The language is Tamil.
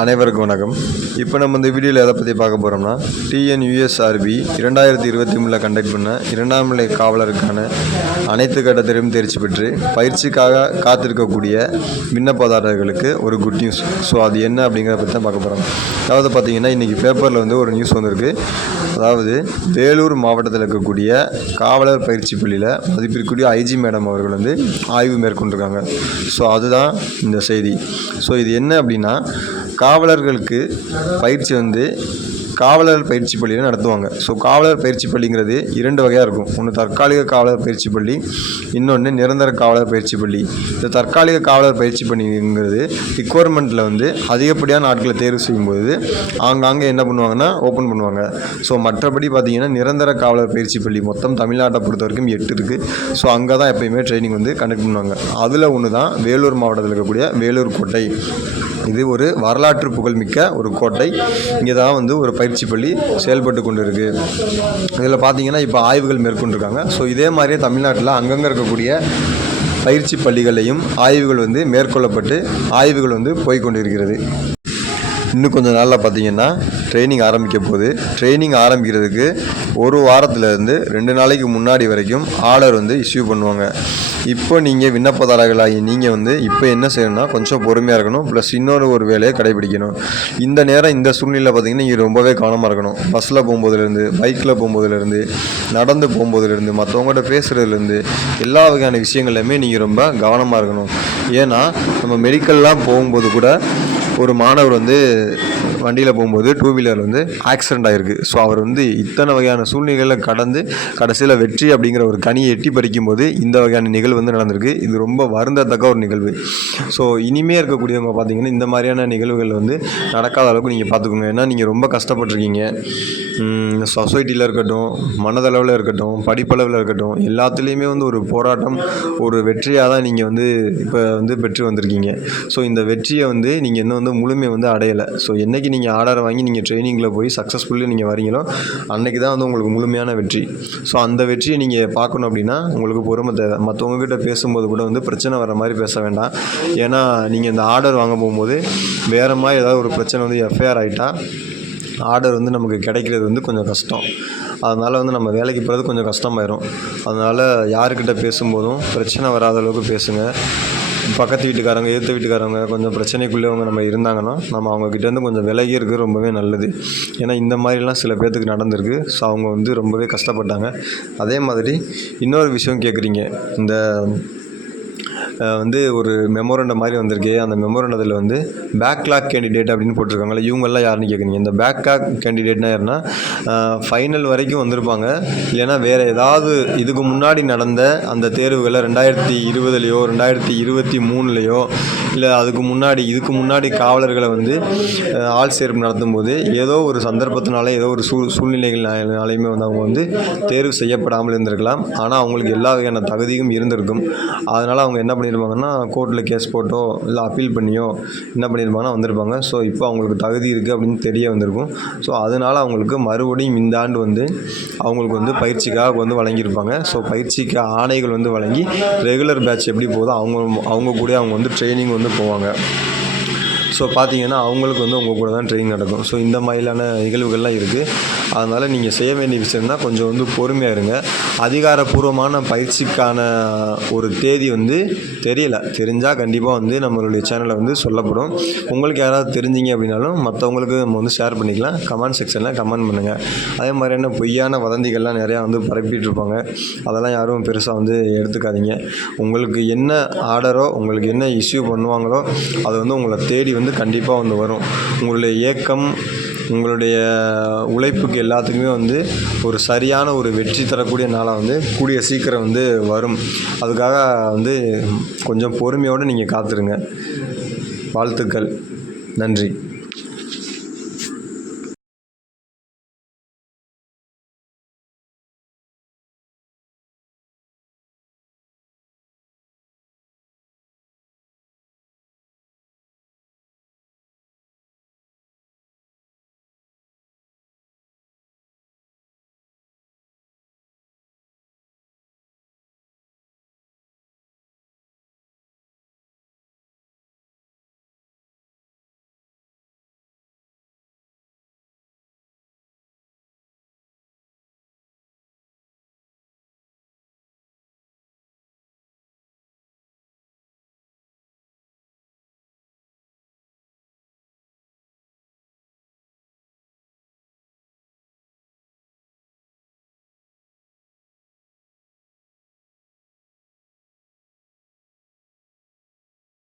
அனைவருக்கும் வணக்கம். இப்போ நம்ம இந்த வீடியோவில் எதை பற்றி பார்க்க போகிறோம்னா, டிஎன்யூஎஸ்ஆர்பி 2023 கண்டக்ட் பண்ண 2ஆம் நிலை காவலருக்கான அனைத்து கட்டத்திலும் தேர்ச்சி பெற்று பயிற்சிக்காக காத்திருக்கக்கூடிய விண்ணப்பதாரர்களுக்கு ஒரு குட் நியூஸ். ஸோ அது என்ன அப்படிங்கிறத பற்றி தான் பார்க்க போகிறோம். அதாவது பார்த்திங்கன்னா, இன்றைக்கி பேப்பரில் ஒரு நியூஸ் வந்திருக்கு. அதாவது வேலூர் மாவட்டத்தில் இருக்கக்கூடிய காவலர் பயிற்சி பள்ளியில் மதிப்பிற்குரிய ஐஜி மேடம் அவர்கள் ஆய்வு மேற்கொண்டிருக்காங்க. ஸோ அதுதான் இந்த செய்தி. ஸோ இது என்ன அப்படின்னா, காவலர்களுக்கு பயிற்சி காவலர் பயிற்சி பள்ளியில் நடத்துவாங்க. ஸோ காவலர் பயிற்சி பள்ளிங்கிறது 2 வகையாக இருக்கும். ஒன்று தற்காலிக காவலர் பயிற்சி பள்ளி, இன்னொன்று நிரந்தர காவலர் பயிற்சி பள்ளி. இந்த தற்காலிக காவலர் பயிற்சி பள்ளிங்கிறது ரிக்வயர்மெண்ட்டில் அதிகப்படியான ஆட்களை தேர்வு செய்யும்போது ஆங்காங்கே என்ன பண்ணுவாங்கன்னா ஓப்பன் பண்ணுவாங்க. ஸோ மற்றபடி பார்த்திங்கன்னா நிரந்தர காவலர் பயிற்சி பள்ளி மொத்தம் தமிழ்நாட்டை பொறுத்த வரைக்கும் 8 இருக்குது. ஸோ அங்கே தான் எப்பயுமே ட்ரைனிங் கண்டக்ட் பண்ணுவாங்க. அதில் ஒன்று தான் வேலூர் மாவட்டத்தில் இருக்கக்கூடிய வேலூர் கோட்டை. இது ஒரு வரலாற்று புகழ்மிக்க ஒரு கோட்டை. இங்கே தான் ஒரு பயிற்சி பள்ளி செயல்பட்டு கொண்டு இருக்குது. இதில் பார்த்திங்கன்னா இப்போ ஆய்வுகள் மேற்கொண்டிருக்காங்க. ஸோ இதே மாதிரியே தமிழ்நாட்டில் அங்கங்கே இருக்கக்கூடிய பயிற்சி பள்ளிகளையும் ஆய்வுகள் மேற்கொள்ளப்பட்டு ஆய்வுகள் போய்கொண்டிருக்கிறது. இன்னும் கொஞ்சம் நாளில் பார்த்திங்கன்னா ட்ரைனிங் ஆரம்பிக்க போகுது. ட்ரைனிங் ஆரம்பிக்கிறதுக்கு ஒரு வாரத்துலேருந்து 2 நாளைக்கு முன்னாடி வரைக்கும் ஆர்டர் இஷ்யூ பண்ணுவாங்க. இப்போ நீங்கள் விண்ணப்பதாரர்களாகி நீங்கள் இப்போ என்ன செய்யணும்னா கொஞ்சம் பொறுமையாக இருக்கணும். ப்ளஸ் இன்னொரு வேலையை கடைபிடிக்கணும். இந்த நேரம் இந்த சூழ்நிலை பார்த்திங்கன்னா நீங்கள் ரொம்பவே கவனமாக இருக்கணும். பஸ்ஸில் போகும்போதுலேருந்து, பைக்கில் போகும்போதுலேருந்து, நடந்து போகும்போதுலேருந்து, மற்றவங்கள்ட்ட பேசுகிறதுலேருந்து எல்லா வகையான விஷயங்கள்லையுமே நீங்கள் ரொம்ப கவனமாக இருக்கணும். ஏன்னா நம்ம மெடிக்கல்லாம் போகும்போது கூட ஒரு மாணவர் வண்டியில் போகும்போது 2 வீலர் ஆக்சிடெண்ட் ஆகிருக்கு. ஸோ அவர் இத்தனை வகையான சூழ்நிலைகளை கடந்து கடைசியில் வெற்றி அப்படிங்கிற ஒரு கனியை எட்டி பறிக்கும்போது இந்த வகையான நிகழ்வு நடந்திருக்கு. இது ரொம்ப வருந்தத்தக்க ஒரு நிகழ்வு. ஸோ இனிமே இருக்கக்கூடியவங்க பார்த்திங்கன்னா இந்த மாதிரியான நிகழ்வுகள் நடக்காத அளவுக்கு நீங்கள் பார்த்துக்கோங்க. ஏன்னா நீங்கள் ரொம்ப கஷ்டப்பட்டுருக்கீங்க. சொசைட்டியில் இருக்கட்டும், மனதளவில் இருக்கட்டும், படிப்பளவில் இருக்கட்டும், எல்லாத்துலேயுமே ஒரு போராட்டம், ஒரு வெற்றியாக தான் நீங்கள் இப்போ பெற்று வந்திருக்கீங்க. ஸோ இந்த வெற்றியை நீங்கள் இன்னும் முழுமை அடையலை. ஸோ என்றைக்கு நீங்கள் ஆர்டரை வாங்கி நீங்கள் ட்ரைனிங்கில் போய் சக்ஸஸ்ஃபுல்லி நீங்கள் வரீங்களோ அன்றைக்கி தான் உங்களுக்கு முழுமையான வெற்றி. ஸோ அந்த வெற்றியை நீங்கள் பார்க்கணும் அப்படின்னா உங்களுக்கு பொறுமை தேவை. மற்றவங்ககிட்ட பேசும்போது கூட பிரச்சனை வர மாதிரி பேச வேண்டாம். ஏன்னா நீங்கள் இந்த ஆர்டர் வாங்க போகும்போது வேறு மாதிரி ஏதாவது ஒரு பிரச்சனை எஃப்ஐஆர் ஆகிட்டா ஆர்டர் நமக்கு கிடைக்கிறது கொஞ்சம் கஷ்டம். அதனால் நம்ம வேலைக்கு போகிறது கொஞ்சம் கஷ்டமாயிரும். அதனால் யாருக்கிட்ட பேசும்போதும் பிரச்சனை வராத அளவுக்கு பேசுங்க. பக்கத்து வீட்டுக்காரங்க, எதிர்த்த வீட்டுக்காரங்க கொஞ்சம் பிரச்சனைக்குள்ளேவங்க நம்ம இருந்தாங்கன்னா நம்ம அவங்கக்கிட்டேருந்து கொஞ்சம் விலகி இருக்கிறது ரொம்பவே நல்லது. ஏன்னா இந்த மாதிரிலாம் சில பேர்த்துக்கு நடந்திருக்கு. ஸோ அவங்க ரொம்பவே கஷ்டப்பட்டாங்க. அதே மாதிரி இன்னொரு விஷயம் கேட்குறீங்க. இந்த ஒரு மெமோரண்டம் மாதிரி வந்திருக்கு. அந்த மெமோரண்டத்தில் பேக்லாக் கேண்டிடேட் அப்படின்னு போட்டிருக்காங்களே, இவங்கெல்லாம் யாருன்னு கேட்குறீங்க. இந்த பேக்லாக் கேண்டிடேட்னா யாருன்னா ஃபைனல் வரைக்கும் வந்திருப்பாங்க. இல்லைன்னா வேறு ஏதாவது இதுக்கு முன்னாடி நடந்த அந்த தேர்வுகளை 2020லையோ 2023லையோ இல்லை இதுக்கு முன்னாடி காவலர்களை ஆள் சேர்ப்பு நடத்தும் போது ஏதோ ஒரு சந்தர்ப்பத்தினால ஏதோ ஒரு சூழ்நிலைகள்னாலையுமே அவங்க தேர்வு செய்யப்படாமல் இருந்திருக்கலாம். ஆனால் அவங்களுக்கு எல்லா வகையான தகுதியும் இருந்திருக்கும். அதனால் அவங்க என்ன பண்ணியிருப்பாங்கன்னா கோர்ட்டில் கேஸ் போட்டோ இல்லை அப்பீல் பண்ணியோ என்ன பண்ணியிருப்பாங்கன்னா வந்திருப்பாங்க. ஸோ இப்போ அவங்களுக்கு தகுதி இருக்குது அப்படின்னு தெரிய வந்திருக்கும். ஸோ அதனால் அவங்களுக்கு மறுபடியும் இந்த ஆண்டு அவங்களுக்கு பயிற்சிக்காக வழங்கியிருப்பாங்க. ஸோ பயிற்சிக்கு ஆணைகள் வழங்கி ரெகுலர் பேட்ச் எப்படி போதோ அவங்க கூட அவங்க ட்ரைனிங் போவாங்க. ஸோ பார்த்திங்கன்னா அவங்களுக்கு உங்கள் கூட தான் ட்ரெயினிங் நடக்கும். ஸோ இந்த மாதிரியான நிகழ்வுகள்லாம் இருக்குது. அதனால் நீங்கள் செய்ய வேண்டிய விஷயம்னா கொஞ்சம் பொறுமையாக இருங்க. அதிகாரப்பூர்வமான பயிற்சிக்கான ஒரு தேதி தெரியலை. தெரிஞ்சால் கண்டிப்பாக நம்மளுடைய சேனலில் சொல்லப்படும். உங்களுக்கு யாராவது தெரிஞ்சிங்க அப்படின்னாலும் மற்றவங்களுக்கு நம்ம ஷேர் பண்ணிக்கலாம். கமெண்ட் செக்ஷனில் கமெண்ட் பண்ணுங்கள். அதே மாதிரியான பொய்யான வதந்திகள்லாம் நிறையா பரப்பிட்டு இருப்பாங்க. அதெல்லாம் யாரும் பெருசாக எடுத்துக்காதீங்க. உங்களுக்கு என்ன ஆர்டரோ, உங்களுக்கு என்ன இஷ்யூ பண்ணுவாங்களோ அது உங்களை தேடி கண்டிப்பாக வரும். உங்களுடைய ஏக்கம், உங்களுடைய உழைப்புக்கு எல்லாத்துக்குமே ஒரு சரியான ஒரு வெற்றி தரக்கூடிய நாளாக கூடிய சீக்கிரம் வரும். அதுக்காக கொஞ்சம் பொறுமையோடு நீங்கள் காத்துருங்க. வாழ்த்துக்கள். நன்றி.